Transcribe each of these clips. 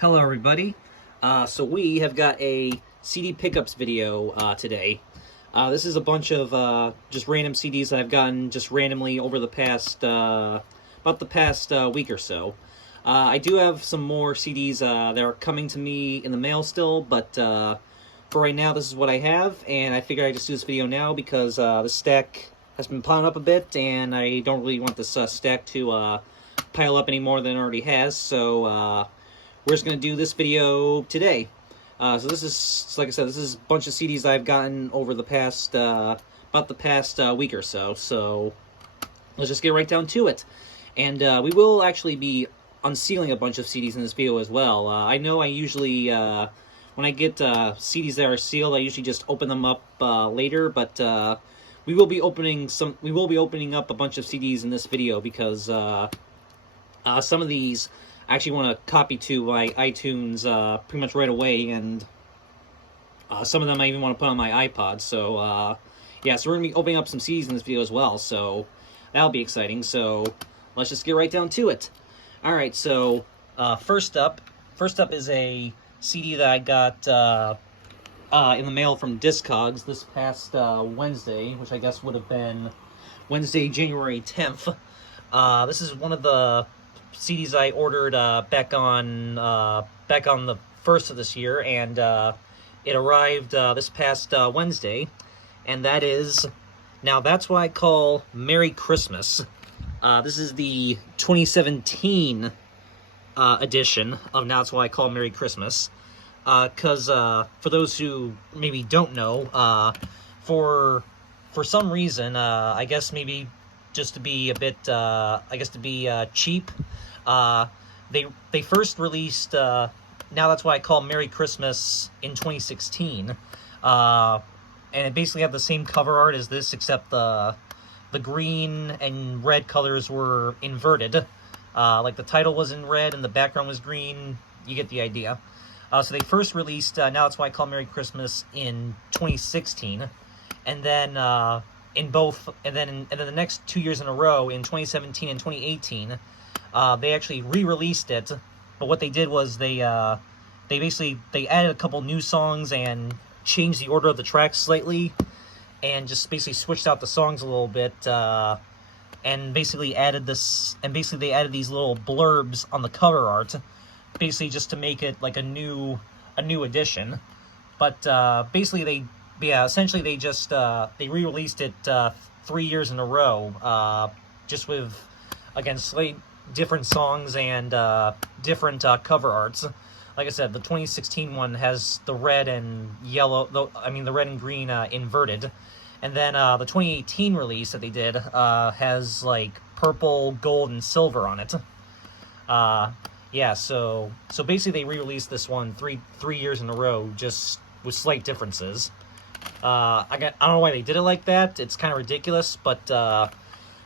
Hello everybody. So we have got a CD pickups video today. This is a bunch of just random CDs that I've gotten just randomly over the past, about the past week or so. I do have some more CDs that are coming to me in the mail still, but for right now this is what I have, and I figured I'd just do this video now because the stack has been piling up a bit, and I don't really want this stack to pile up any more than it already has, so we're just going to do this video today. So this is, like I said, this is a bunch of CDs I've gotten over the past, about the past week or so. So let's just get right down to it. And we will actually be unsealing a bunch of CDs in this video as well. I know I usually, when I get CDs that are sealed, I usually just open them up later, but we will be opening up a bunch of CDs in this video because some of these I actually want to copy to my iTunes pretty much right away, and some of them I even want to put on my iPod. So yeah, so we're going to be opening up some CDs in this video as well, so that'll be exciting. So let's just get right down to it. Alright, so first up is a CD that I got in the mail from Discogs this past Wednesday, which I guess would have been Wednesday, January 10th. This is one of the CDs I ordered back on the 1st of this year, and it arrived this past Wednesday, and that is Now That's What I Call Merry Christmas. This is the 2017 edition of Now That's What I Call Merry Christmas, because for those who maybe don't know, for some reason, I guess maybe just to be a bit, cheap, they first released Now That's What I Call Merry Christmas in 2016, and it basically had the same cover art as this, except the green and red colors were inverted. Like the title was in red and the background was green. You get the idea. So they first released Now That's Why I Call Merry Christmas in 2016, and then and then the next 2 years in a row, in 2017 and 2018, they actually re-released it. But what they did was they added a couple new songs and changed the order of the tracks slightly, and just basically switched out the songs a little bit, and basically added these little blurbs on the cover art, basically just to make it like a new edition. But essentially they just they re-released it 3 years in a row, just with, again, slightly different songs and different cover arts. Like I said, the 2016 one has the red and yellow, the red and green inverted, and then the 2018 release that they did has like purple, gold, and silver on it. Yeah, so basically they re-released this one three years in a row, just with slight differences. I don't know why they did it like that. It's kind of ridiculous, but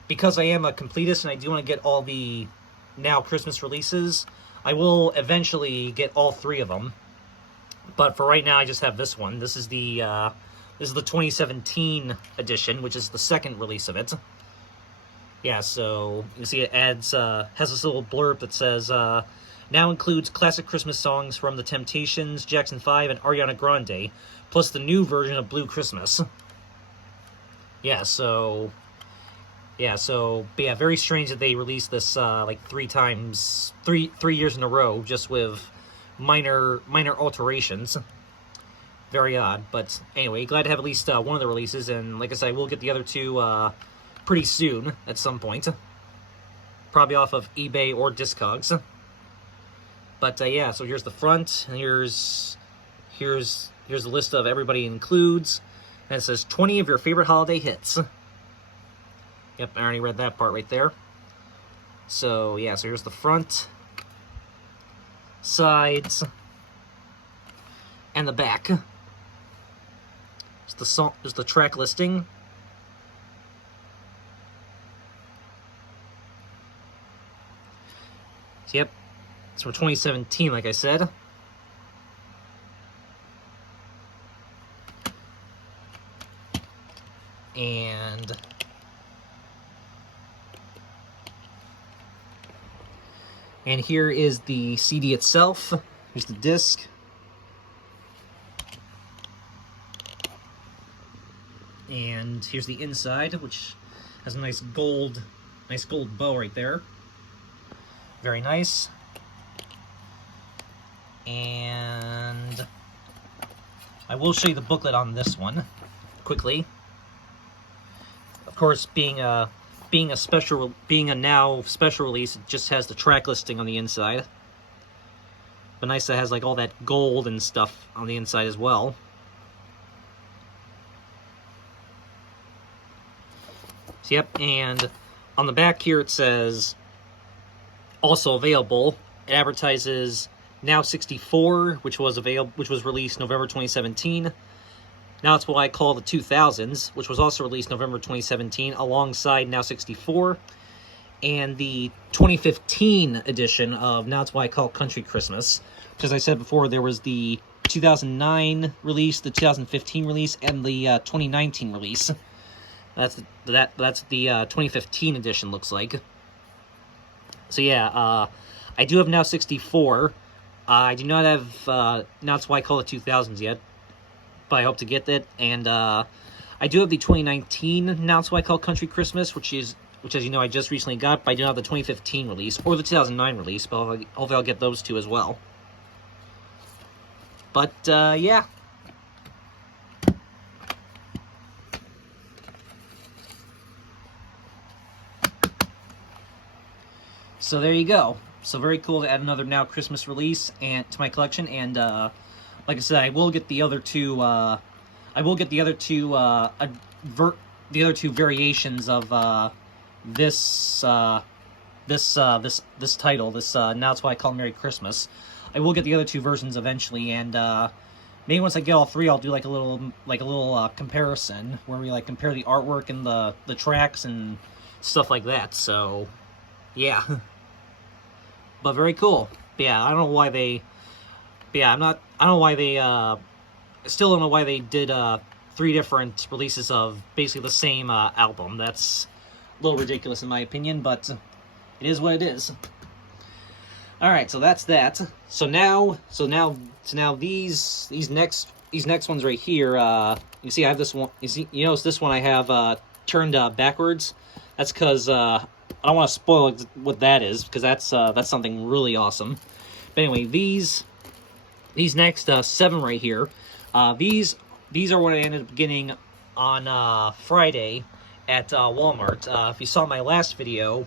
because I am a completist and I do want to get all the now Christmas releases, I will eventually get all 3 of them. But for right now, I just have this one. This is the 2017 edition, which is the second release of it. Yeah, so you can see it has this little blurb that says, now includes classic Christmas songs from The Temptations, Jackson 5, and Ariana Grande, plus the new version of Blue Christmas. Yeah, very strange that they released this like 3 years in a row, just with minor alterations. Very odd, but anyway, glad to have at least one of the releases, and like I said, we'll get the other 2 pretty soon at some point, probably off of eBay or Discogs. But yeah, so here's the front, and here's the list of everybody it includes, and it says 20 of your favorite holiday hits. Yep, I already read that part right there. So yeah, so here's the front, sides, and the back. There's the track listing. So, yep, it's from 2017, like I said. And here is the CD itself. Here's the disc. And here's the inside, which has a nice gold bow right there. Very nice. And I will show you the booklet on this one quickly. Of course, being a now special release, it just has the track listing on the inside. But nice that it has like all that gold and stuff on the inside as well. So, yep, and on the back here it says also available. It advertises Now 64, which was released November 2017. Now It's What I Call the 2000s, which was also released November 2017, alongside Now 64, and the 2015 edition of Now It's What I Call Country Christmas. Which, as I said before, there was the 2009 release, the 2015 release, and the 2019 release. That's the 2015 edition looks like. So yeah, I do have Now 64. I do not have Now It's Why I Call It 2000s yet, but I hope to get that. And I do have the 2019 Now It's Why I Call Country Christmas, which as you know I just recently got, but I do not have the 2015 release or the 2009 release, but hopefully I'll get those two as well. But yeah. So there you go. So very cool to add another Now Christmas release to my collection, and like I said, I will get the other two. Variations of this title. Now It's Why I Call Merry Christmas. I will get the other two versions eventually, and maybe once I get all three, I'll do like a little comparison where we like compare the artwork and the tracks and stuff like that. So yeah. But very cool. But yeah, I don't know why they. But yeah, still don't know why they did 3 different releases of basically the same album. That's a little ridiculous in my opinion, but it is what it is. All right, so that's that. So now these next ones right here. You see, I have this one. You notice this one I have turned backwards. That's because I don't want to spoil what that is, because that's something really awesome. But anyway, these next 7 right here, these are what I ended up getting on Friday at Walmart. If you saw my last video,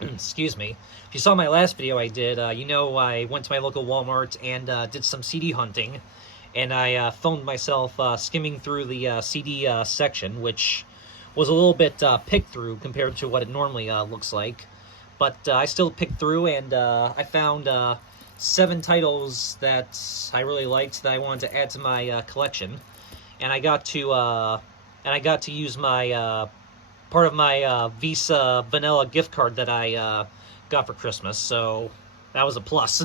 excuse me. If you saw my last video I did, you know I went to my local Walmart and did some CD hunting, and I filmed myself skimming through the CD section, which was a little bit picked through compared to what it normally looks like. But I still picked through, and I found 7 titles that I really liked that I wanted to add to my collection. And I got to use my part of my Visa Vanilla gift card that I got for Christmas, so that was a plus.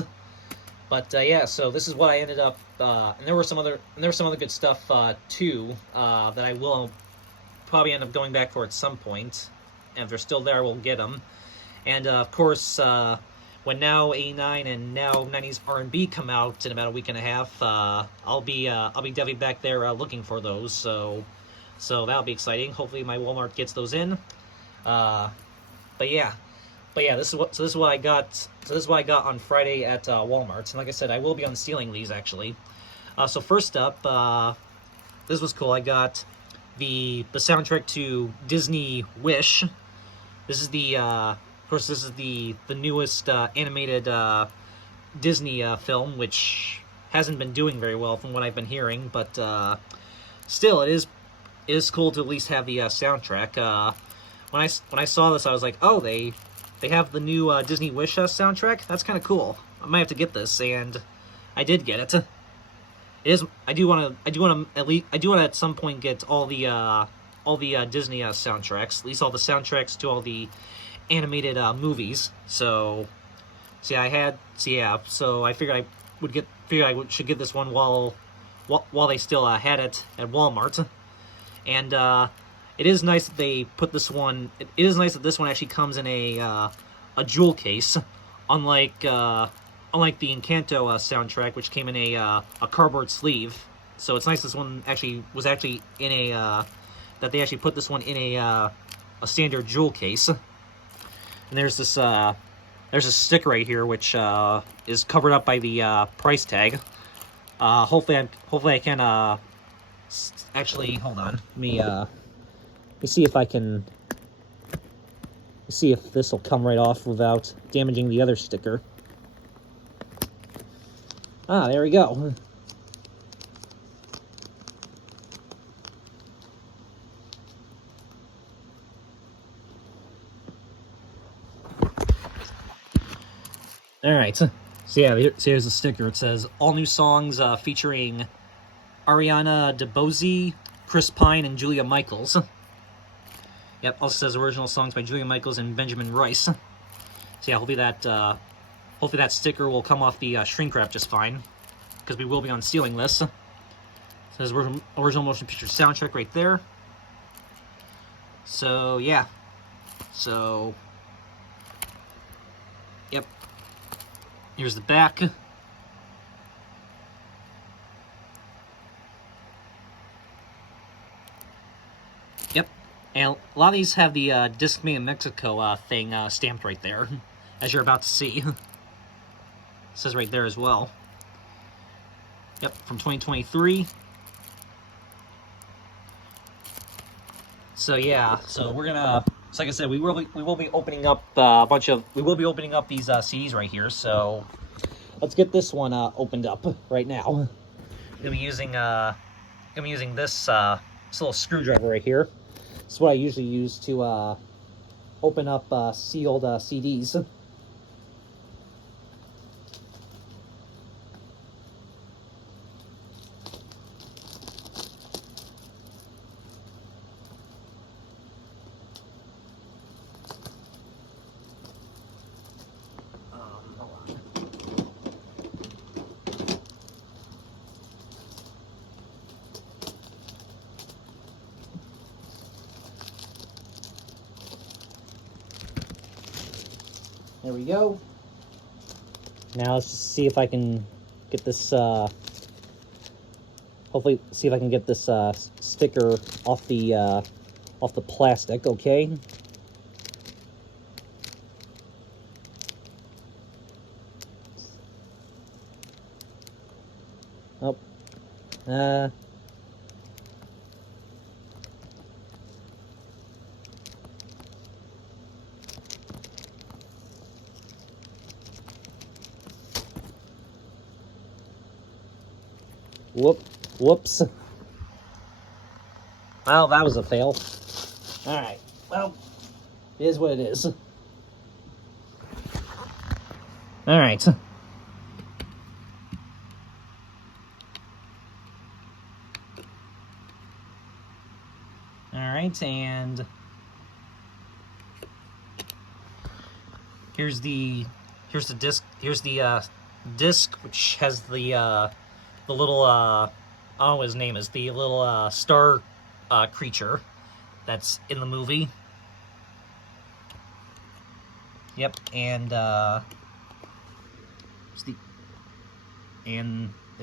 But yeah, so this is what I ended up, and there was some other good stuff too that I will probably end up going back for at some point, and if they're still there, we'll get them. And of course, when Now 89 and Now 90s R&B come out in about a week and a half, I'll be definitely back there looking for those. So that'll be exciting. Hopefully, my Walmart gets those in. But yeah, this is what I got. So this is what I got on Friday at Walmart. And like I said, I will be unsealing these actually. So first up, this was cool. I got the soundtrack to Disney Wish. This is of course this is the newest animated Disney film, which hasn't been doing very well from what I've been hearing, but still it is cool to at least have the soundtrack. When I saw this, I was like, oh, they have the new Disney Wish soundtrack. That's kind of cool. I might have to get this, and I did get it. I do want to at some point get all the Disney soundtracks, at least all the soundtracks to all the animated movies. So I figured I should get this one while they still had it at Walmart. And it is nice that they put this one. It is nice that this one actually comes in a jewel case unlike the Encanto soundtrack, which came in a cardboard sleeve. So it's nice this one was actually in a that they actually put this one in a standard jewel case. And there's this there's a sticker right here which is covered up by the price tag. Hopefully I can actually hold on. Let me see if I can. See if this will come right off without damaging the other sticker. Ah, there we go. Alright, so yeah, here's the sticker. It says, all new songs featuring Ariana DeBose, Chris Pine, and Julia Michaels. Yep, also says original songs by Julia Michaels and Benjamin Rice. So yeah, hopefully that sticker will come off the shrink wrap just fine, because we will be unsealing this. It says original motion picture soundtrack right there. So yeah, so yep. Here's the back. Yep. And a lot of these have the Disc Made in Mexico thing stamped right there, as you're about to see. It says right there as well. Yep, from 2023. So yeah, so we're gonna, so like I said, we will be opening up we will be opening up these CDs right here. So let's get this one opened up right now. I'm gonna be using this little screwdriver right here. This is what I usually use to open up sealed CDs. There we go. Now let's just see if I can get this, hopefully see if I can get this sticker off the plastic, okay? Oh. Whoops. Well, that was a fail. Alright, well, it is what it is. Alright. Alright, and here's the disc which has the little I don't know what his name is, the little star creature that's in the movie. Yep, and there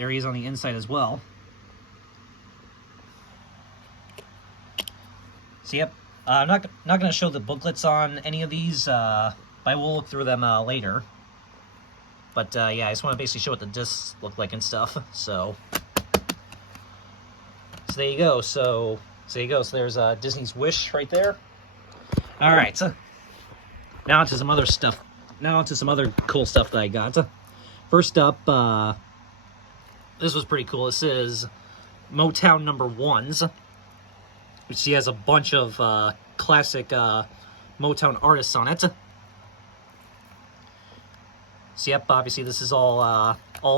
he is on the inside as well. So yep, I'm not going to show the booklets on any of these, but I will look through them later. But yeah, I just want to basically show what the discs look like and stuff. So there you go. So there you go. So there's Disney's Wish right there. All right. So now onto some other stuff. Now onto some other cool stuff that I got. First up, this was pretty cool. This is Motown #1s, which he has a bunch of classic Motown artists on it. So yep, obviously this is all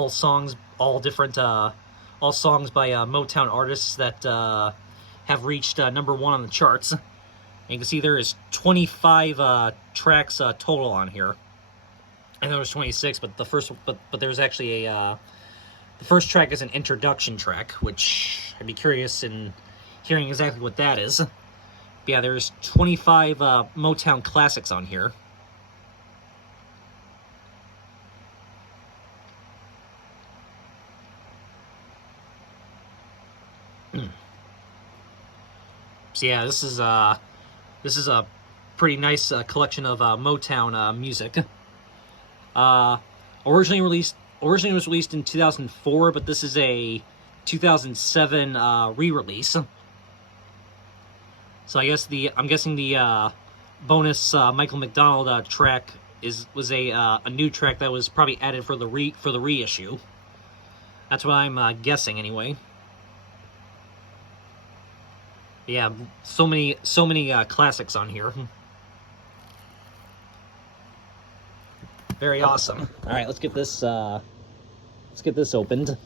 songs, all songs by Motown artists that have reached #1 on the charts. And you can see there is 25 tracks total on here. I know there's 26, but but there's actually a the first track is an introduction track, which I'd be curious in hearing exactly what that is. But yeah, there's 25 Motown classics on here. So yeah, this is a pretty nice collection of Motown music. Uh, originally was released in 2004, but this is a 2007 re-release. So I'm guessing the bonus Michael McDonald track was a new track that was probably added for the reissue. That's what I'm guessing anyway. Yeah, so many classics on here. Very awesome. All right, let's get this opened.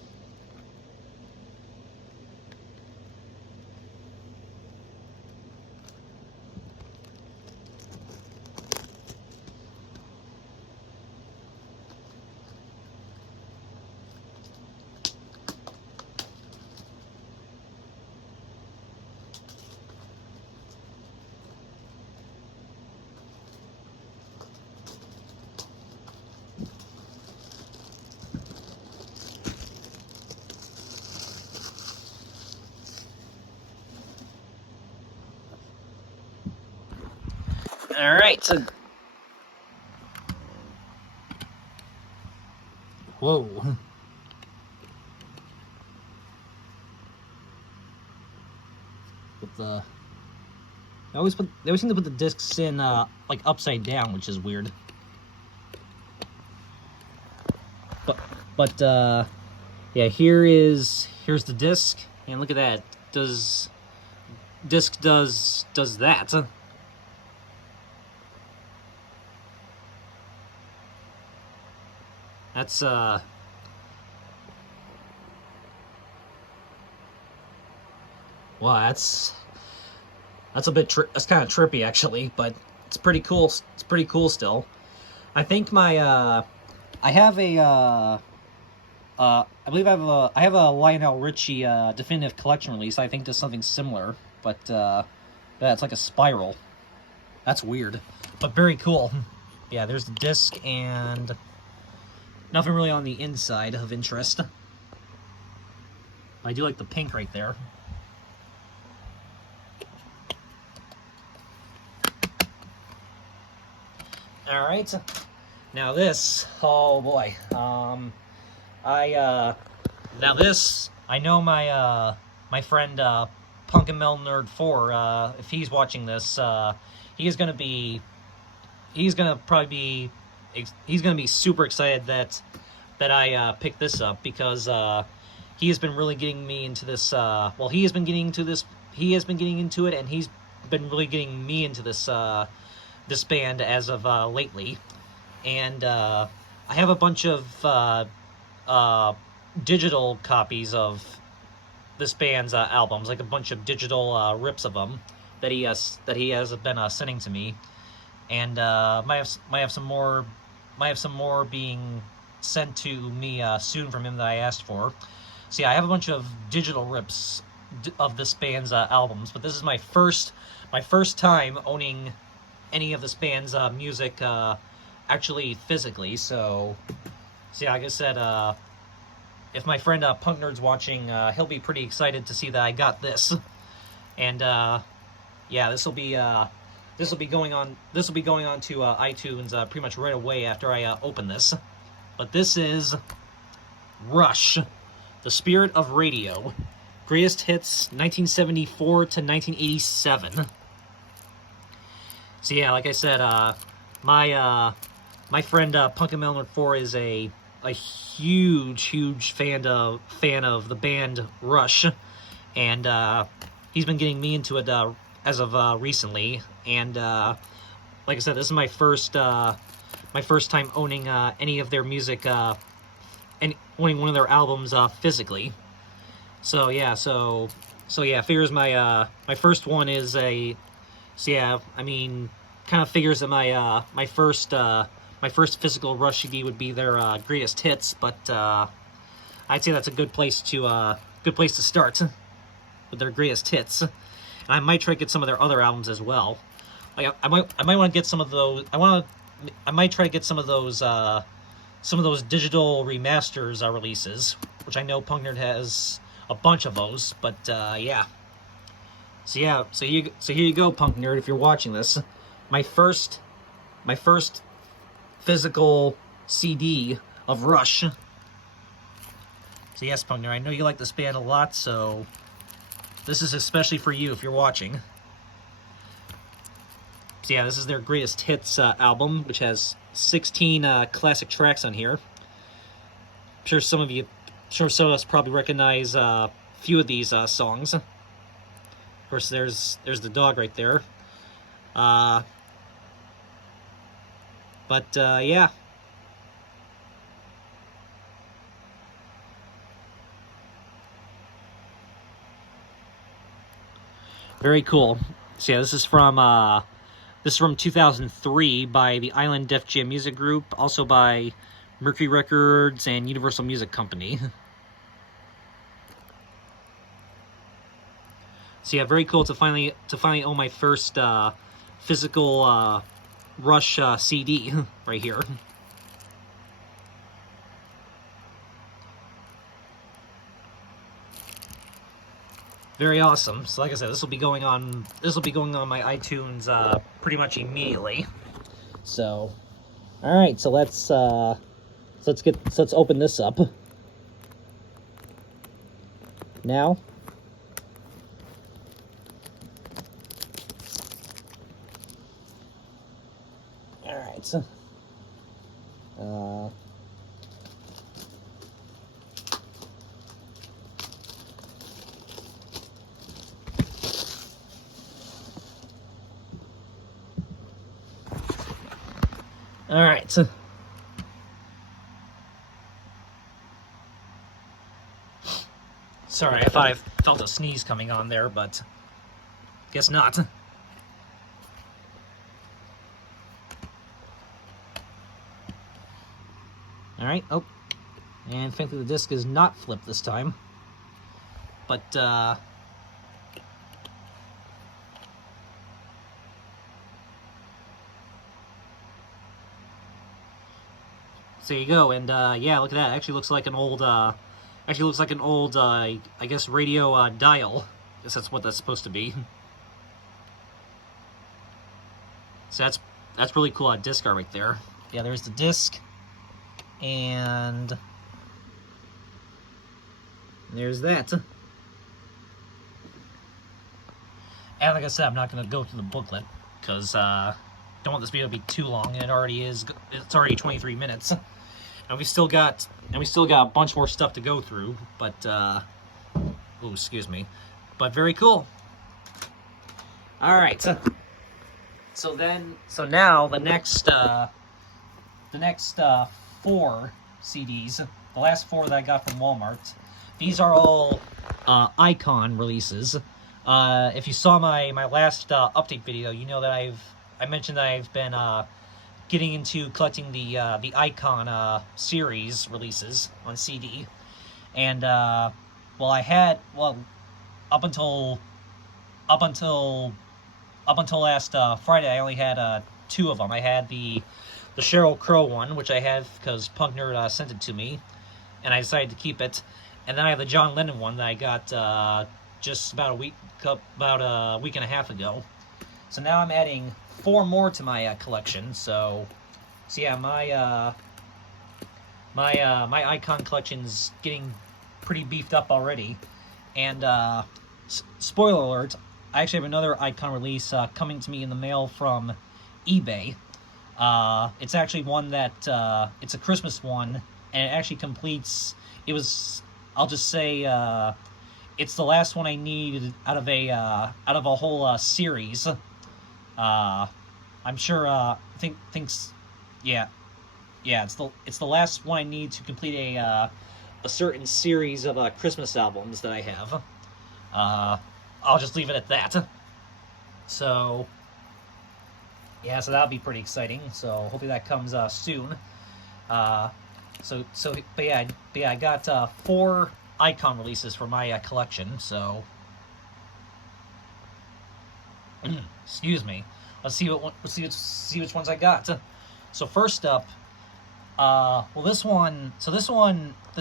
All right. Whoa. With the they always seem to put the discs in like upside down, which is weird. But yeah, here's the disc, and look at that. Disc does that. That's wow, that's a bit that's kind of trippy actually, but it's pretty cool. It's pretty cool still. I think my I have a I believe I have a Lionel Richie definitive collection release. I think does something similar, but yeah, it's like a spiral. That's weird, but very cool. Yeah, there's the disc and nothing really on the inside of interest. I do like the pink right there. All right, now this, oh boy, now this, I know my friend Punk and Mel Nerd 4, if he's watching this, he's gonna be super excited that I picked this up, because he has been really getting me into this. Well, he has been getting into it, and he's been really getting me into this this band as of lately. And I have a bunch of digital copies of this band's albums, like a bunch of digital rips of them that he has been sending to me, and might have some more being sent to me soon from him that I asked for. So yeah, I have a bunch of digital rips of this band's albums, but this is my first time owning any of this band's music actually physically. So yeah, like I said, if my friend Punk Nerd's watching, he'll be pretty excited to see that I got this. And yeah, this will be going on to iTunes pretty much right away after I open this. But this is Rush, The Spirit of Radio, greatest hits 1974 to 1987. So yeah, like I said, my friend Punk and Melner 4 is a huge fan of the band Rush, and he's been getting me into it as of recently. And like I said, this is my first time owning any of their music, and owning one of their albums physically. So yeah, figures my first one is a. So yeah, I mean, kind of figures that my first physical Rush CD would be their greatest hits, but I'd say that's a good place to start with their greatest hits. And I might try to get some of their other albums as well. Like I might want to get some of those. I might try to get some of those digital remasters releases, which I know Punk Nerd has a bunch of those. But yeah. So yeah, so here you go, punk nerd. If you're watching this, my first physical CD of Rush. So yes, punk nerd, I know you like this band a lot, so this is especially for you if you're watching. So yeah, this is their greatest hits album, which has 16 classic tracks on here. I'm sure some of us probably recognize a few of these songs. Of course, there's the dog right there. But yeah. Very cool. So yeah, this is from 2003 by the Island Def Jam Music Group, also by Mercury Records and Universal Music Company. So yeah, very cool to finally own my first physical Rush CD right here. Very awesome. So like I said, this will be going on my iTunes pretty much immediately. So, all right. So let's open this up now. All right. So, all right. So, sorry, I thought I felt a sneeze coming on there, but guess not. All right. Oh, and thankfully the disc is not flipped this time. But so there you go. And yeah, look at that. It actually looks like an old I guess radio dial. I guess that's what that's supposed to be. So that's really cool. Disc art right there. Yeah, there's the disc, and there's that. And like I said, I'm not going to go through the booklet because don't want this video to be too long, and it already is. It's already 23 minutes, and we still got a bunch more stuff to go through. But oh, excuse me. But very cool. All right. So now the next 4 CDs, the last 4 that I got from Wal-Mart. These are all icon releases. If you saw my last update video, you know that I mentioned that I've been getting into collecting the icon series releases on CD, and up until last Friday, I only had 2 of them. I had the Sheryl Crow one, which I have because Punk Nerd sent it to me, and I decided to keep it. And then I have the John Lennon one that I got just about a week and a half ago. So now I'm adding 4 more to my collection. So yeah, my icon collection's getting pretty beefed up already. And spoiler alert, I actually have another icon release coming to me in the mail from eBay. It's actually one that it's a Christmas one, and it actually completes. It was, I'll just say, it's the last one I need out of a whole series. I'm sure. Yeah, it's the last one I need to complete a certain series of Christmas albums that I have. I'll just leave it at that. So yeah, so that'll be pretty exciting. So hopefully that comes soon. But yeah, I got 4 icon releases for my collection. So excuse me. Let's see which ones I got. So first up, Well, this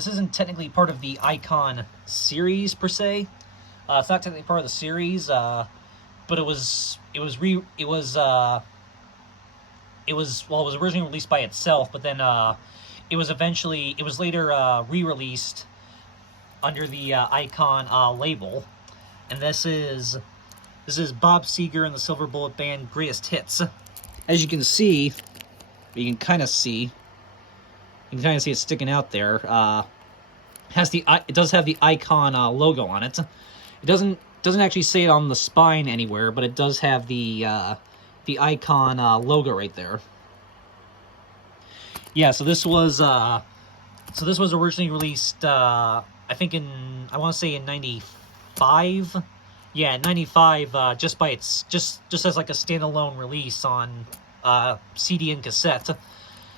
isn't technically part of the Icon series per se. It's not technically part of the series, but well, it was originally released by itself, but then it was later re-released under the Icon label, and this is Bob Seger and the Silver Bullet Band Greatest Hits. As you can see, you can kind of see it sticking out there. It does have the Icon logo on it. It doesn't actually say it on the spine anywhere, but it does have the Icon logo right there. Yeah, so this was originally released I think I want to say in 95. Yeah, 95 just as like a standalone release on CD and cassette.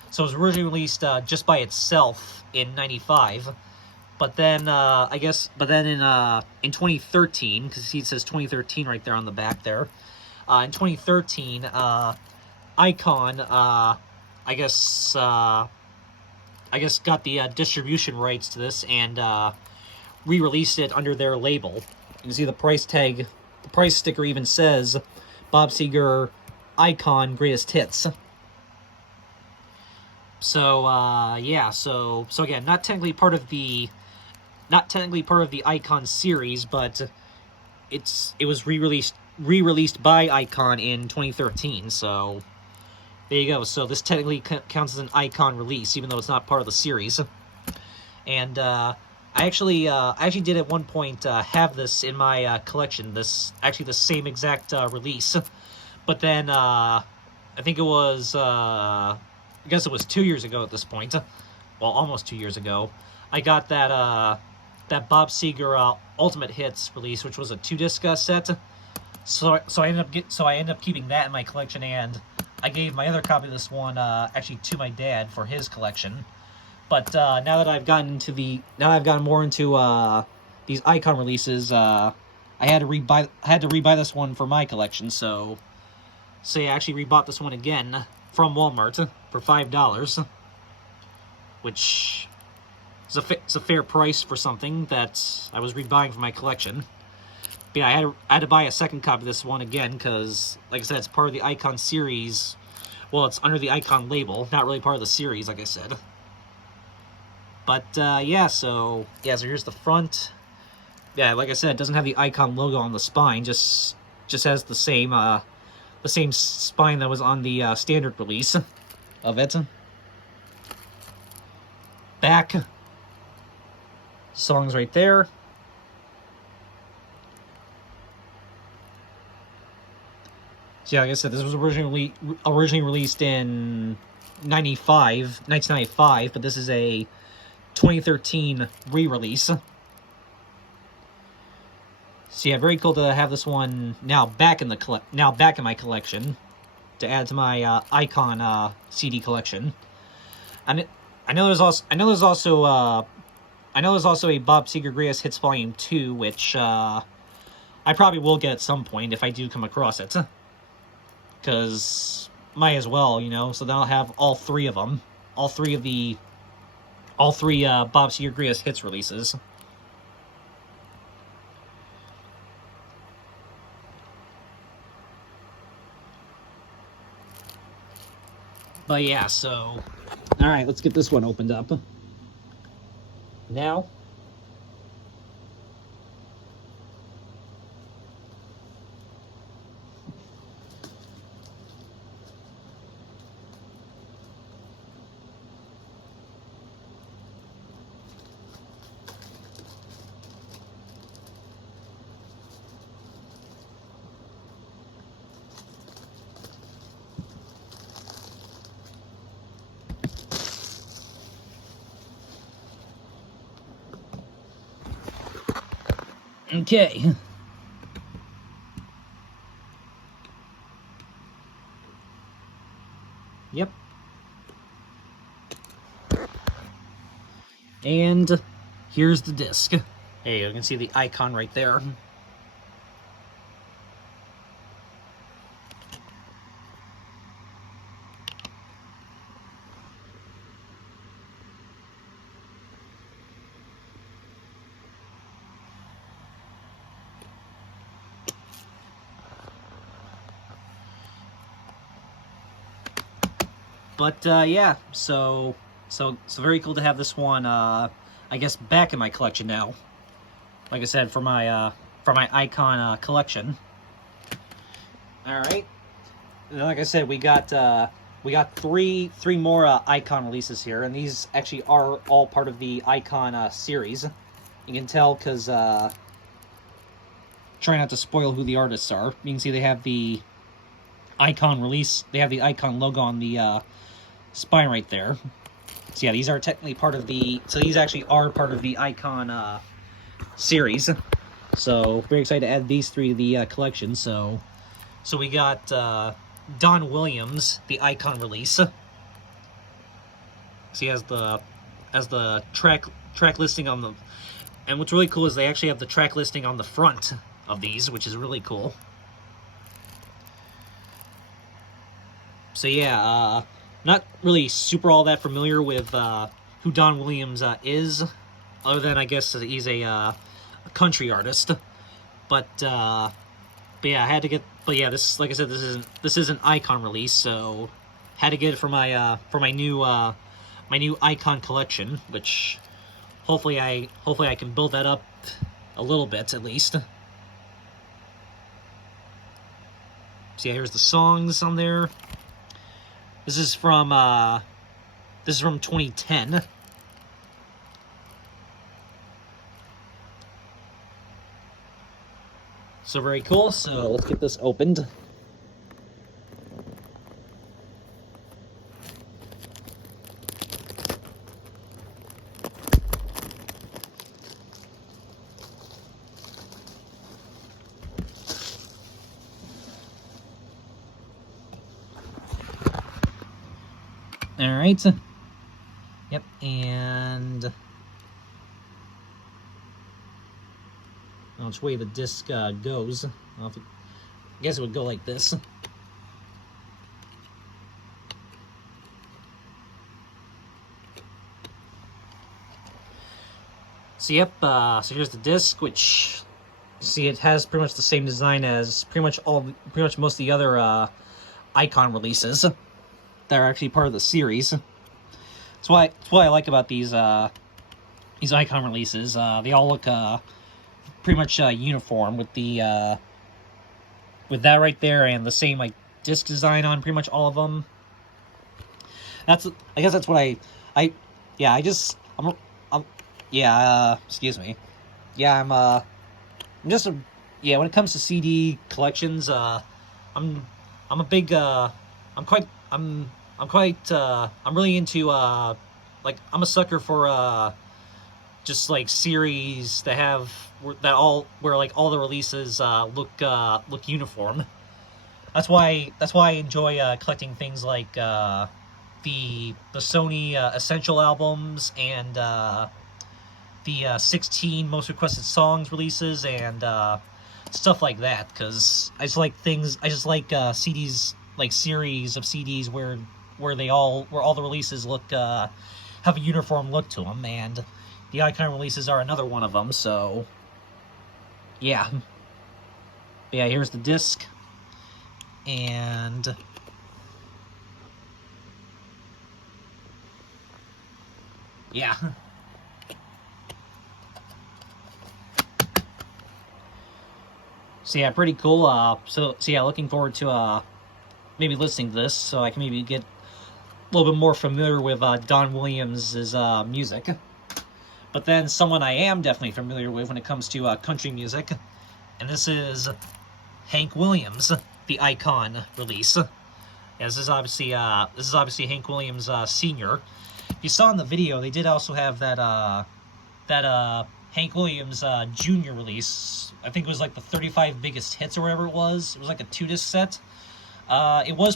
So it was originally released just by itself in 95. But then in 2013, because it says 2013 right there on the back there. In 2013, Icon I guess got the distribution rights to this and re-released it under their label. You can see the price tag, the price sticker even says Bob Seger Icon Greatest Hits. So yeah, so again, not technically part of the Icon series, but it was re-released by Icon in 2013. So there you go. So this technically counts as an Icon release, even though it's not part of the series. And I actually did at one point have this in my collection. The same exact release, but then I think it was I guess it was 2 years ago at this point. Well, almost 2 years ago, I got that Bob Seger Ultimate Hits release, which was a 2-disc set. So I ended up keeping that in my collection, and I gave my other copy of this one actually to my dad for his collection. But now that I've gotten more into these Icon releases, I had to rebuy this one for my collection. So I actually rebought this one again from Walmart for $5, which is a fair price for something that I was rebuying for my collection. But yeah, I had to buy a second copy of this one again because, like I said, it's part of the Icon series. Well, it's under the Icon label, not really part of the series, like I said. But yeah, so here's the front. Yeah, like I said, it doesn't have the Icon logo on the spine. Just has the same spine that was on the standard release of it. Back. Songs right there. So yeah, like I said, this was originally released in 1995, but this is a 2013 re-release. So yeah, very cool to have this one now back in my collection to add to my Icon CD collection. And I know there's also a Bob Seger Greatest Hits Volume 2, which I probably will get at some point if I do come across it. Because might as well, so then I'll have all three of them. All three Bob Seger Greatest Hits releases. But yeah, so alright, let's get this one opened up. Now. Okay. Yep. And here's the disc. Hey, you can see the Icon right there. But yeah, so very cool to have this one. I guess back in my collection now. Like I said, for my icon collection. All right. And like I said, we got three more icon releases here, and these actually are all part of the icon series. You can tell because try not to spoil who the artists are. You can see they have the icon release. They have the icon logo on the spine right there. So yeah, these are technically part of the. So these actually are part of the icon series. So very excited to add these three to the collection. So we got Don Williams, the icon release. So he has the track listing on the. And what's really cool is they actually have the track listing on the front of these, which is really cool. So yeah, not really super all that familiar with who Don Williams is, other than I guess he's a country artist. But yeah, I had to get. But yeah, this, like I said, this is an icon release, so had to get it for my new icon collection, which hopefully I can build that up a little bit at least. So yeah, here's the songs on there. This is from 2010. So very cool. So let's get this opened. All right. Yep, and which way the disc goes. I guess it would go like this. So yep, so here's the disc, which see it has pretty much the same design as pretty much most of the other icon releases that are actually part of the series. That's why I like about these icon releases. They all look pretty much uniform with the with that right there and the same like disc design on pretty much all of them. I guess that's what I'm excuse me. Yeah, I'm just yeah, when it comes to CD collections, I'm a big I'm really into like I'm a sucker for just like series that have where like all the releases look uniform. That's why I enjoy collecting things like the Sony Essential albums and the 16 most requested songs releases and stuff like that, because I just like CDs, like series of CDs where all the releases look have a uniform look to them, and the icon releases are another one of them. So yeah, here's the disc, and yeah. So yeah, pretty cool. So yeah, looking forward to maybe listening to this, so I can maybe get a little bit more familiar with Don Williams' music. But then someone I am definitely familiar with when it comes to country music, and this is Hank Williams, the icon release. Yeah, this is obviously Hank Williams Sr. If you saw in the video, they did also have that Hank Williams Jr. release. I think it was like the 35 biggest hits or whatever it was. It was like a 2-disc set. It was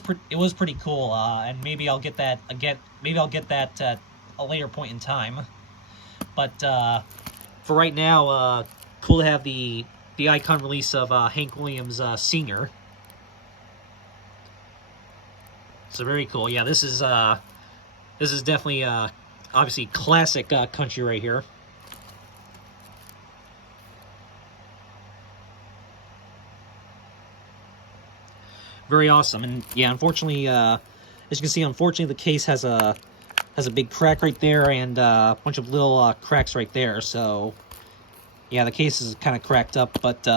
pretty cool, and maybe I'll get that again. Maybe I'll get that at a later point in time. But for right now, cool to have the icon release of Hank Williams Sr. So very cool. Yeah, this is definitely obviously classic country right here. Very awesome. And yeah, unfortunately, As you can see, unfortunately, the case has a big crack right there and a bunch of little cracks right there. So, yeah, the case is kind of cracked up, but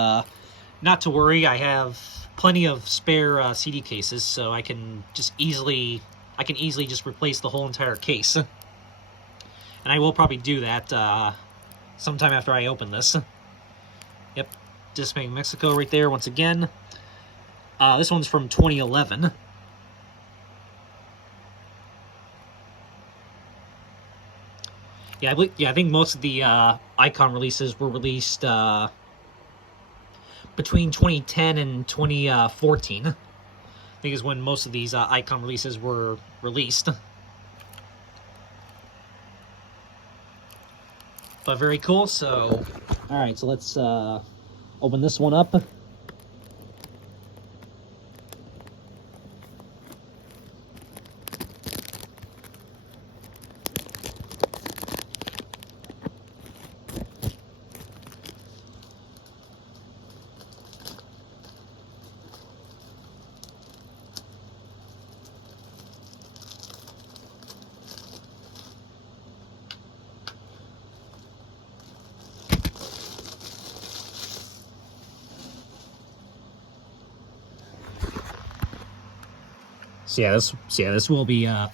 not to worry. I have plenty of spare CD cases, so I can easily just replace the whole entire case. And I will probably do that sometime after I open this. Yep, Disc Made in Mexico right there once again. This one's from 2011. Yeah, I think most of the Icon releases were released between 2010 and 2014. I think is when most of these Icon releases were released. But very cool. So, all right, so let's open this one up. So yeah, this will be I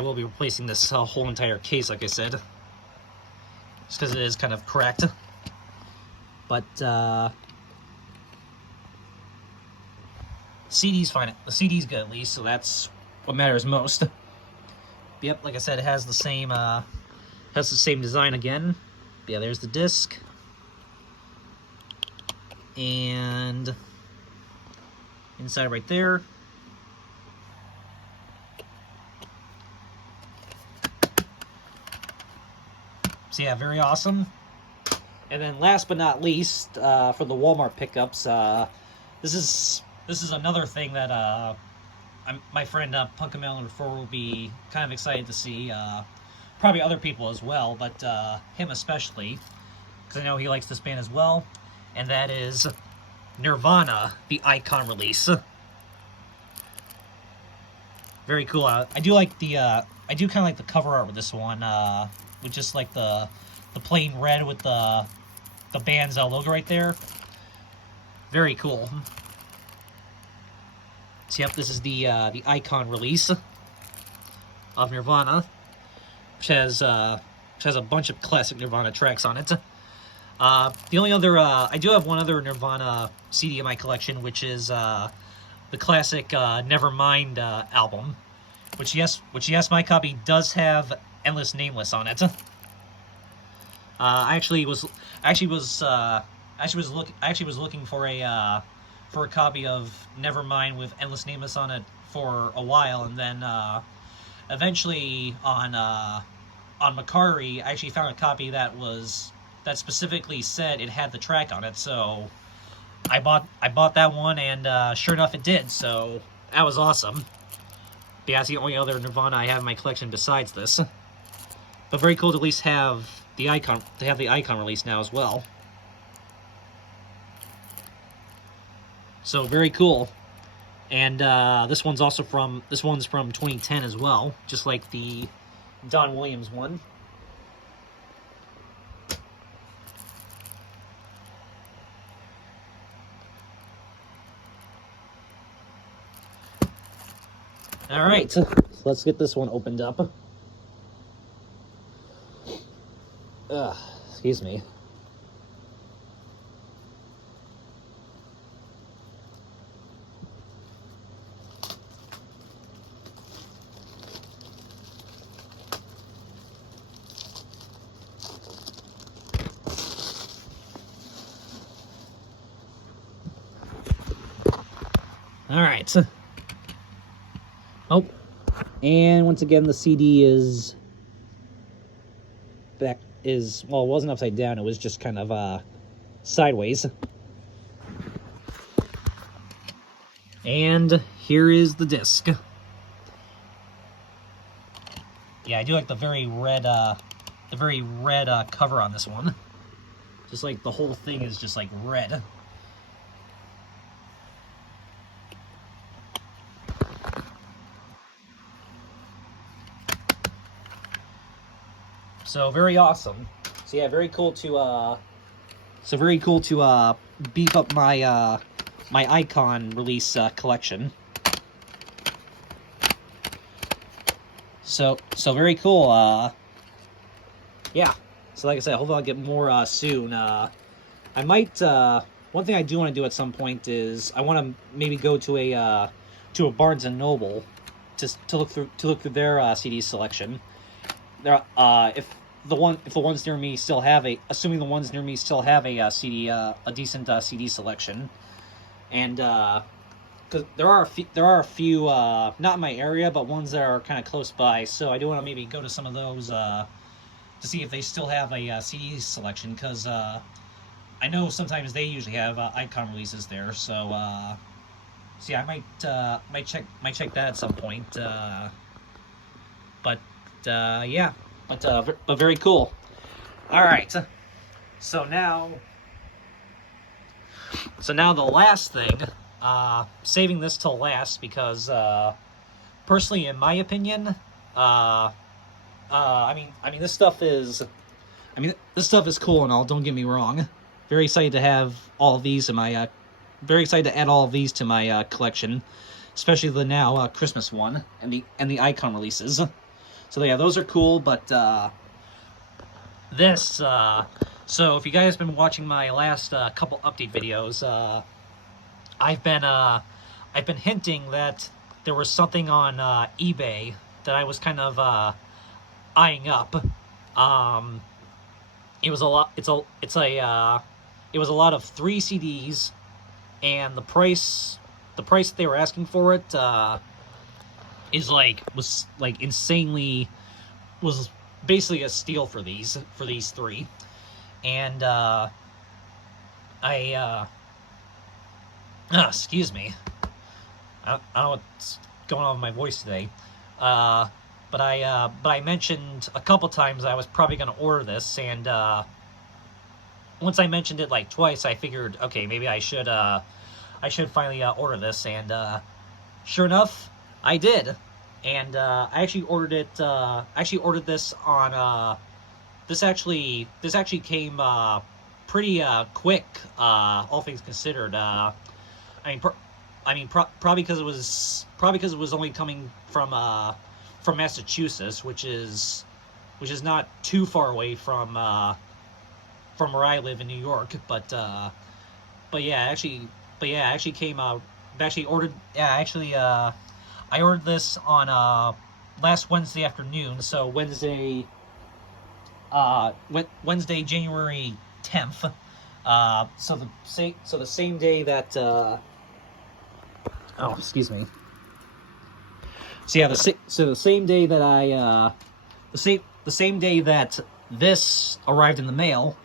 will be replacing this whole entire case, like I said, just because it is kind of cracked. But CD's fine. The CD's good at least, so that's what matters most. But yep, like I said, it has the same design again. But yeah, there's the disc, and inside right there. So yeah, very awesome. And then last but not least, for the Wal-Mart pickups, this is another thing that my friend Punkamelon4 will be kind of excited to see. Probably other people as well, but him especially, because I know he likes this band as well. And that is Nirvana, the Icon release. Very cool. I do like the I do kind of like the cover art with this one. With just like the plain red with the band's logo right there. Very cool. So yep, this is the Icon release of Nirvana, which has a bunch of classic Nirvana tracks on it. The only other I do have one other Nirvana CD in my collection, which is the classic Nevermind album, which yes, my copy does have Endless Nameless on it. I actually was looking for a copy of Nevermind with Endless Nameless on it for a while, and then eventually on Macari, I actually found a copy that specifically said it had the track on it. So I bought that one, and sure enough, it did. So that was awesome. But yeah, that's the only other Nirvana I have in my collection besides this. But very cool to at least have the Icon release now as well. So very cool. And this one's from 2010 as well, just like the Don Williams one. All right, so let's get this one opened up. Excuse me. All right. Oh, and once again, the CD is back. Well, it wasn't upside down. It was just kind of sideways. And here is the disc. Yeah, I do like the very red cover on this one. Just like the whole thing is just like red. So very awesome. So yeah, very cool to beef up my my Icon release collection. So very cool. Yeah. So like I said, hopefully I'll get more soon. I might. One thing I do want to do at some point is I want to maybe go to a Barnes and Noble to look through their CD selection. There, if the ones near me still have assuming the ones near me still have a CD, a decent CD selection, and because there are a few not in my area, but ones that are kind of close by. So I do want to maybe go to some of those to see if they still have a CD selection, because I know sometimes they usually have Icon releases there. So yeah, I might check that at some point. But yeah, but very cool. All right, so now the last thing, saving this till last because personally, in my opinion, I mean this stuff is cool and all. Don't get me wrong. Very excited to have all of these in my very excited to add all of these to my collection, especially the now Christmas one and the Icon releases. So yeah, those are cool, but this so if you guys have been watching my last couple update videos, I've been hinting that there was something on eBay that I was kind of eyeing up. It was a lot. It was a lot of 3 CDs, and the price they were asking for it was insanely, was basically a steal for these 3, and excuse me, I don't know what's going on with my voice today, but I mentioned a couple times I was probably going to order this, and once I mentioned it like twice, I figured, okay, maybe I should finally order this, and sure enough, I did, and I actually ordered it. Ordered this on. This actually came pretty quick, all things considered. Probably because it was only coming from Massachusetts, which is not too far away from where I live in New York, but yeah, actually came out. I ordered this on last Wednesday afternoon, so Wednesday, January 10th. So the same day that oh, excuse me. So yeah, the same day that the same day that this arrived in the mail,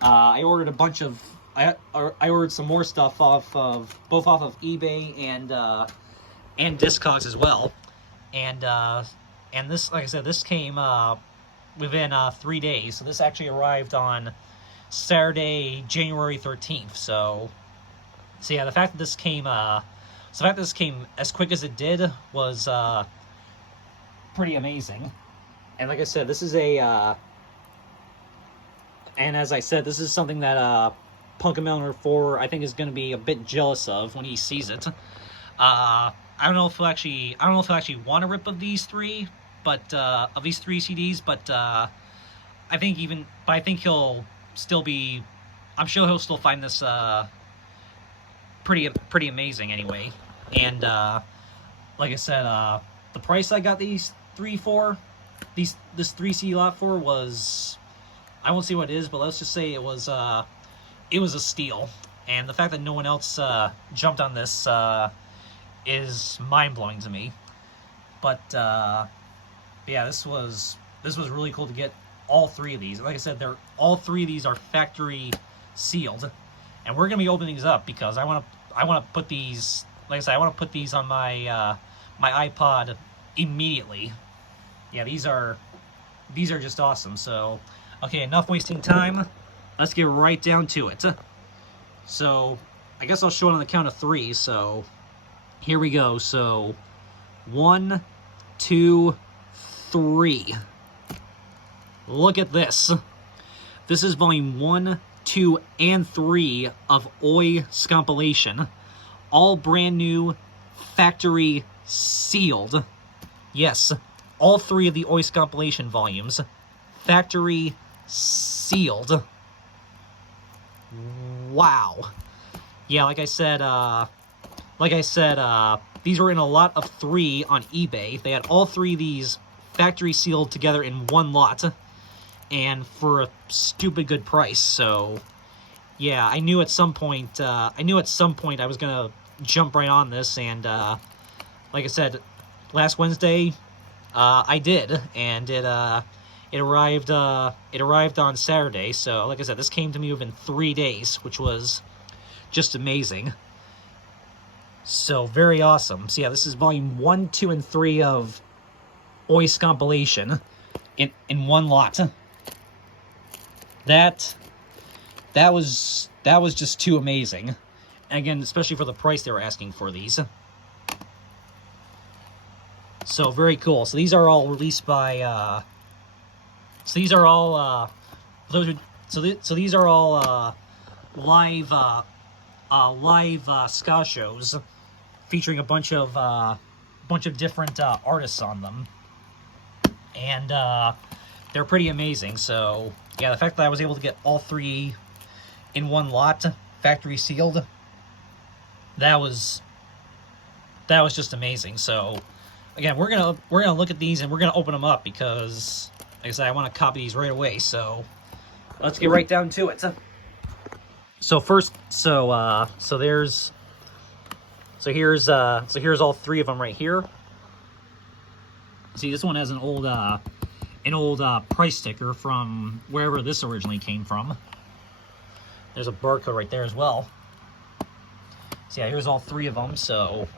I ordered a bunch of I ordered some more stuff both off of eBay and Discogs as well, and this, like I said, this came within 3 days. So this actually arrived on Saturday, January 13th. So yeah, the fact that this came as quick as it did was pretty amazing. And like I said, this is and as I said, this is something that Punk and Melner 4 I think is going to be a bit jealous of when he sees it. I don't know if he'll actually want a rip of these 3, but of these 3 CDs, but I think he'll still be. I'm sure he'll still find this pretty amazing anyway. And like I said, the price I got these 3 for, this 3 CD lot for, was, I won't say what it is, but let's just say it was a steal. And the fact that no one else jumped on this is mind-blowing to me. But yeah, this was really cool to get all 3 of these. Like I said, all 3 of these are factory sealed, and we're gonna be opening these up because I want to put these. Like I said, I want to put these on my my iPod immediately. Yeah, these are just awesome. So, okay, enough wasting time. Let's get right down to it. So, I guess I'll show it on the count of 3. So, here we go. So, 1, 2, 3. Look at this. This is volume 1, 2, and 3 of Oi's compilation. All brand new, factory sealed. Yes, all 3 of the Oi's compilation volumes. Factory sealed. Wow. Yeah, like I said, these were in a lot of 3 on eBay. They had all 3 of these factory sealed together in one lot, and for a stupid good price. So, yeah, I knew at some point I was gonna jump right on this, and like I said, last Wednesday, I did, and it arrived on Saturday. So, like I said, this came to me within 3 days, which was just amazing. So, very awesome. So, yeah, this is volume 1, 2, and 3 of Oi's compilation in one lot. That was just too amazing. And again, especially for the price they were asking for these. So, very cool. So, these are all released by so these are all these are all live ska shows featuring a bunch of different artists on them, and they're pretty amazing. So yeah, the fact that I was able to get all 3 in one lot, factory sealed, that was just amazing. So again, we're gonna look at these and we're gonna open them up because, like I said, I want to copy these right away. So let's get right down to it. So first, here's all 3 of them right here. See, this one has an old price sticker from wherever this originally came from. There's a barcode right there as well. So yeah, here's all 3 of them. So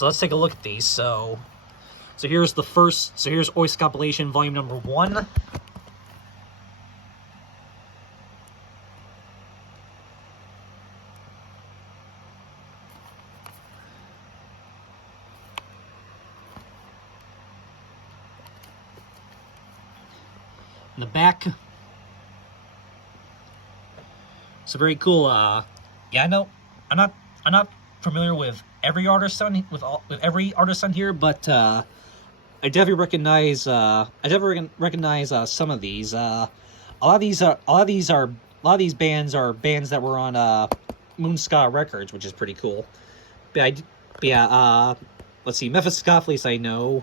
let's take a look at these. So here's the first. So here's Oi's compilation volume number 1. In the back. So very cool. Yeah, I know I'm not familiar with every artist on here, but I definitely recognize some of these. A lot of these bands are bands that were on Moon Ska Records, which is pretty cool. But let's see, Mephistopheles I know.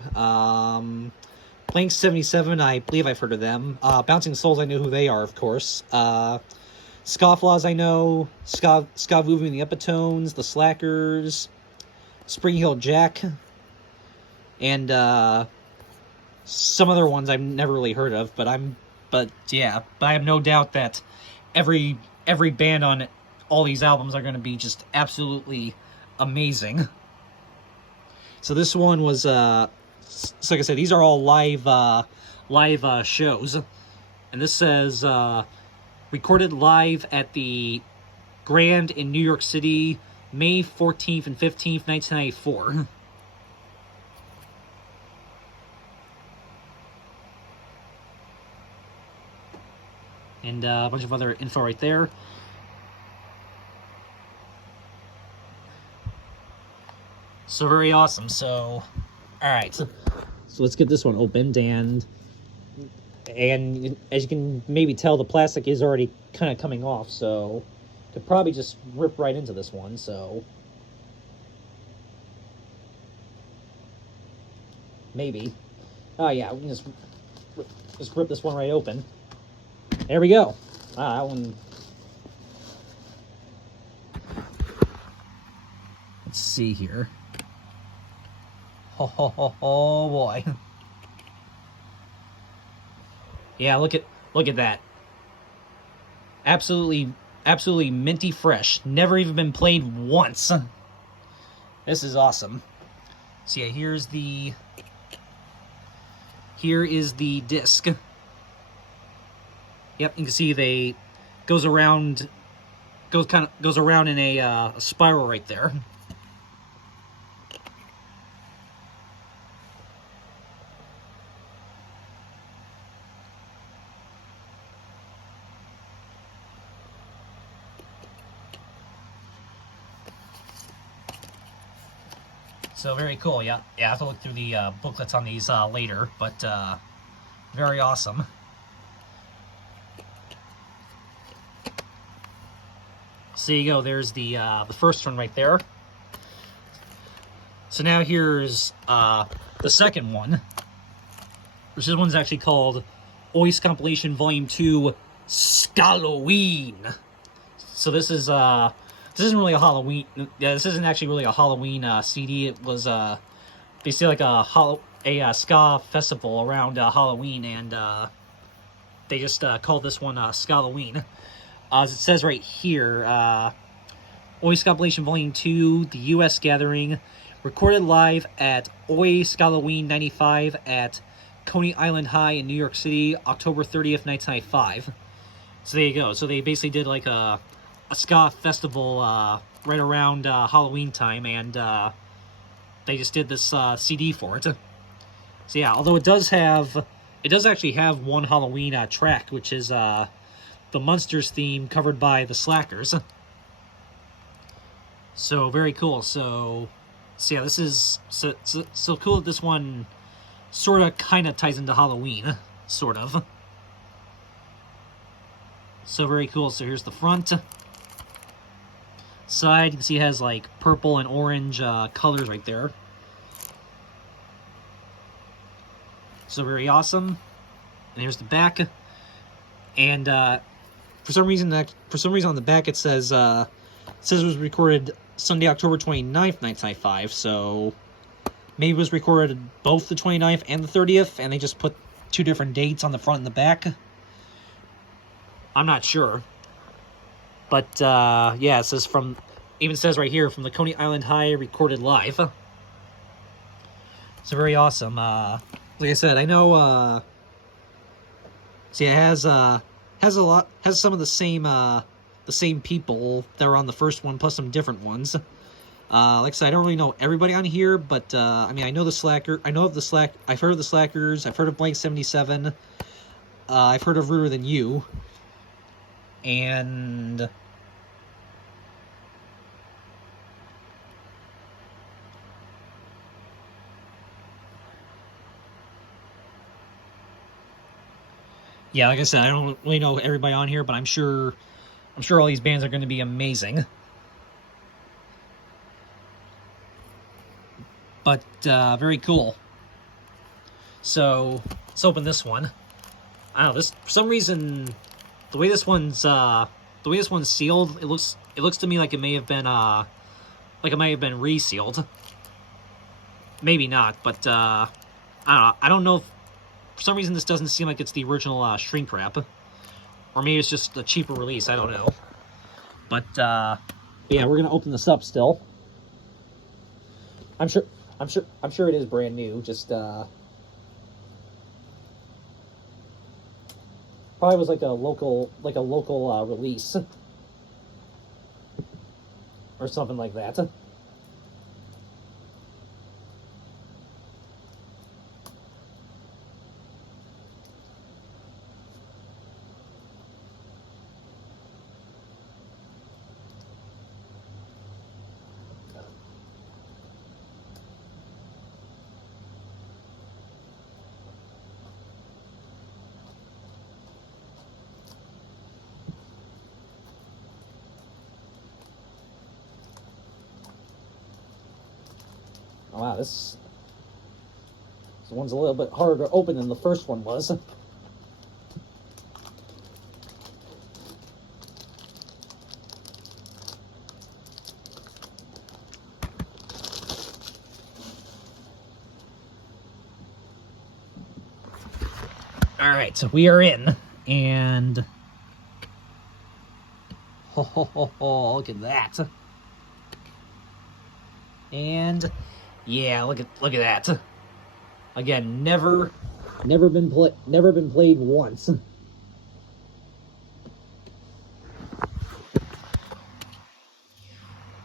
Blank 77, I believe I've heard of them. Bouncing Souls, I know who they are, of course. Scofflaws, I know. Ska Voodoo and the Epitones, the Slackers, Spring Heel Jack, and some other ones I've never really heard of. But I have no doubt that every band on all these albums are going to be just absolutely amazing. So this one was so like I said, these are all live shows, and this says recorded live at the Grand in New York City, May 14th and 15th, 1994. And a bunch of other info right there. So very awesome. So, all right. So let's get this one opened, and as you can maybe tell, the plastic is already kind of coming off, so could probably just rip right into this one. So maybe. Oh yeah, we can just rip this one right open. There we go. That one. Let's see here. Oh boy. Yeah, look at that. Absolutely minty fresh. Never even been played once. This is awesome. So yeah, here is the disc. Yep, you can see they goes around in a spiral right there. So very cool. Yeah, I have to look through the booklets on these later, but very awesome. So there you go. There's the first one right there. So now here's the second one. This one's actually called Ois Compilation Volume 2 Skalloween. So this isn't really a Halloween. Yeah, this isn't actually really a Halloween CD. It was basically like a ska festival around Halloween, and they just called this one Skalloween. As it says right here, Ois Compilation Volume 2, the U.S. Gathering, recorded live at Oi Skalloween 95 at Coney Island High in New York City, October 30th, 1995. So there you go. So they basically did like a ska festival right around Halloween time, and they just did this CD for it. So yeah, although it does actually have one Halloween track, which is the Munsters theme covered by the Slackers. So very cool. So yeah, this is so cool that this one sort of kind of ties into Halloween, sort of. So very cool. So here's the front side. You can see it has like purple and orange colors right there. So very awesome. And here's the back. And for some reason on the back it says it was recorded Sunday, October 29th, 1995. So maybe it was recorded both the 29th and the 30th, and they just put two different dates on the front and the back. I'm not sure. But yeah, it says even says right here, from the Coney Island High, recorded live. So very awesome. Like I said, I know see, it has some of the same people that were on the first one, plus some different ones. Like I said, I don't really know everybody on here, but I mean, I've heard of the Slackers, I've heard of Blank 77, I've heard of Ruder Than You, and yeah, like I said, I don't really know everybody on here, but I'm sure all these bands are going to be amazing. But very cool. So let's open this one. I don't know, this, for some reason, the way this one's sealed, it looks to me like it may have been resealed. Maybe not, but I don't know. I don't know if, for some reason, this doesn't seem like it's the original shrink wrap, or maybe it's just a cheaper release. I don't know. But yeah, we're gonna open this up still. I'm sure it is brand new. Just probably was like a local release or something like that. Oh, wow, this one's a little bit harder to open than the first one was. Alright, so we are in, and look at that. And yeah, look at that. Again, never been played once.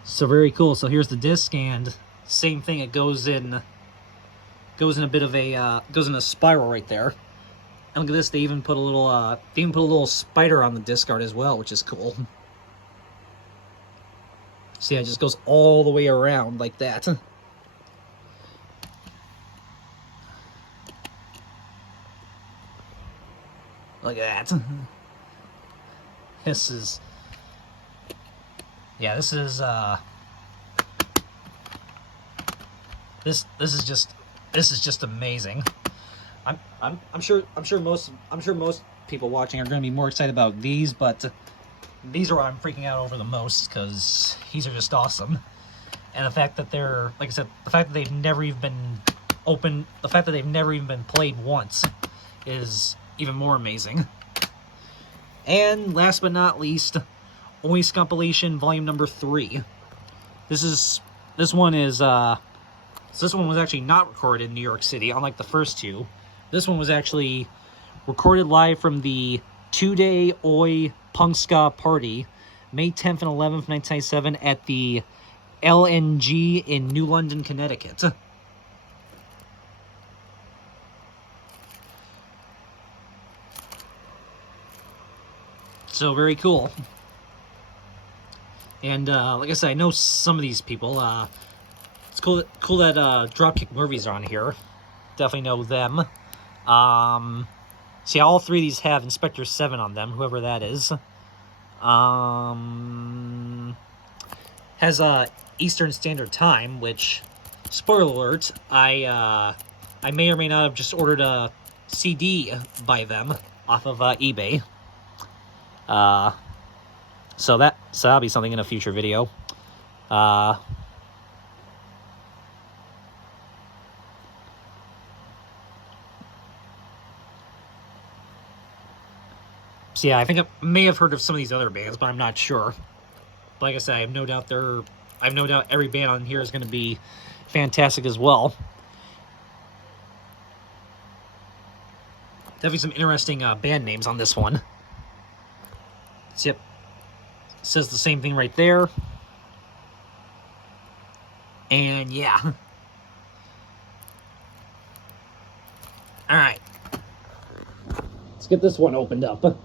So very cool. So here's the disc, and same thing. It goes in a bit of a goes in a spiral right there. And look at this. They even put a little spider on the disc art as well, which is cool. See, it just goes all the way around like that. Look at that. This is... Yeah, this is, This is just amazing. I'm sure most people watching are going to be more excited about these, but these are what I'm freaking out over the most, because these are just awesome. And the fact that they're, like I said, the fact that they've never even been open, the fact that they've never even been played once is even more amazing. And last but not least, Ois Compilation Volume Number 3. This one was actually not recorded in New York City, unlike the first two. This one was actually recorded live from the 2-day Oi Punk Ska Party, May 10th and 11th, 1997, at the LNG in New London, Connecticut. So, very cool. And, like I said, I know some of these people. It's cool that Dropkick Murphys are on here. Definitely know them. See, all three of these have Inspector 7 on them, whoever that is. Has Eastern Standard Time, which, spoiler alert, I may or may not have just ordered a CD by them off of eBay. So that'll be something in a future video. So yeah, I think I may have heard of some of these other bands, but I'm not sure. But like I said, I have no doubt every band on here is going to be fantastic as well. Definitely some interesting band names on this one. So, yep, it says the same thing right there. And yeah. All right, let's get this one opened up.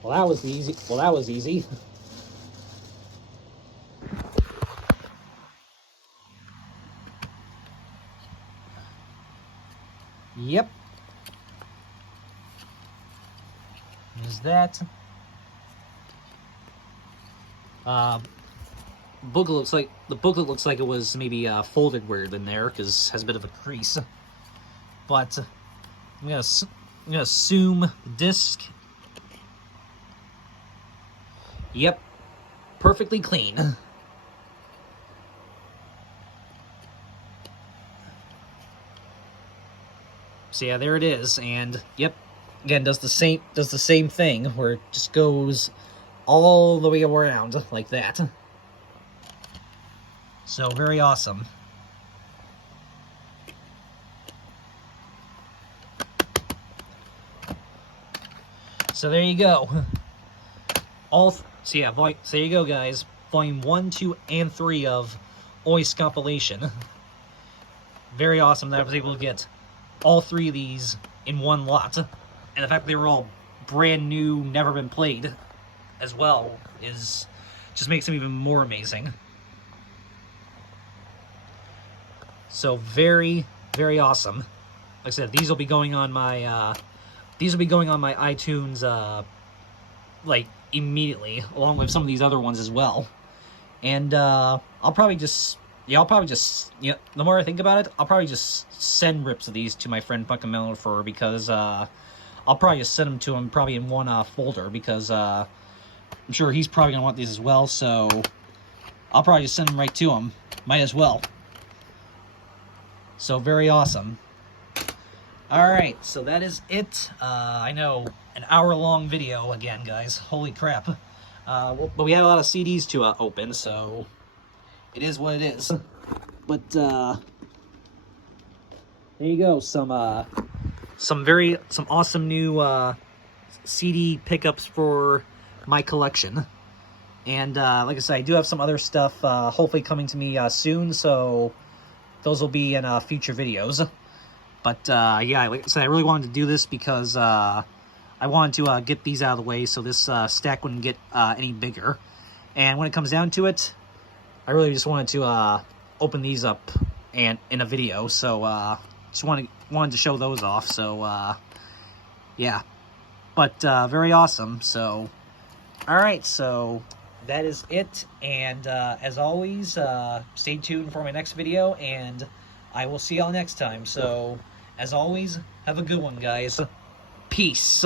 Well, that was easy. Yep. There's that. The booklet looks like it was maybe folded weird in there, because it has a bit of a crease. But I'm gonna assume the disc. Yep, perfectly clean. So yeah, there it is, and yep, again does the same thing where it just goes all the way around like that. So very awesome. So there you go. So there you go, guys. Volume 1, 2, and 3 of Ois Compilation. Very awesome that I was able to get all three of these in one lot. And the fact that they were all brand new, never been played as well, just makes them even more amazing. So very, very awesome. Like I said, these will be going on my iTunes like immediately, along with some of these other ones as well. And the more I think about it, I'll probably just send rips of these to my friend Buck and Mellower, because I'll probably just send them to him probably in one folder, because I'm sure he's probably gonna want these as well. So I'll probably just send them right to him. Might as well. So very awesome. Alright, so that is it. I know, an hour-long video again, guys. Holy crap. But we had a lot of CDs to open, so it is what it is. But, there you go. Some awesome new CD pickups for my collection. And, like I said, I do have some other stuff hopefully coming to me soon, so those will be in future videos. But, yeah, like I said, I really wanted to do this because I wanted to get these out of the way so this stack wouldn't get any bigger. And when it comes down to it, I really just wanted to open these up and in a video, so just wanted to show those off. So yeah, but very awesome. So all right, so that is it, and as always, stay tuned for my next video, and I will see y'all next time. So as always, have a good one, guys. Peace.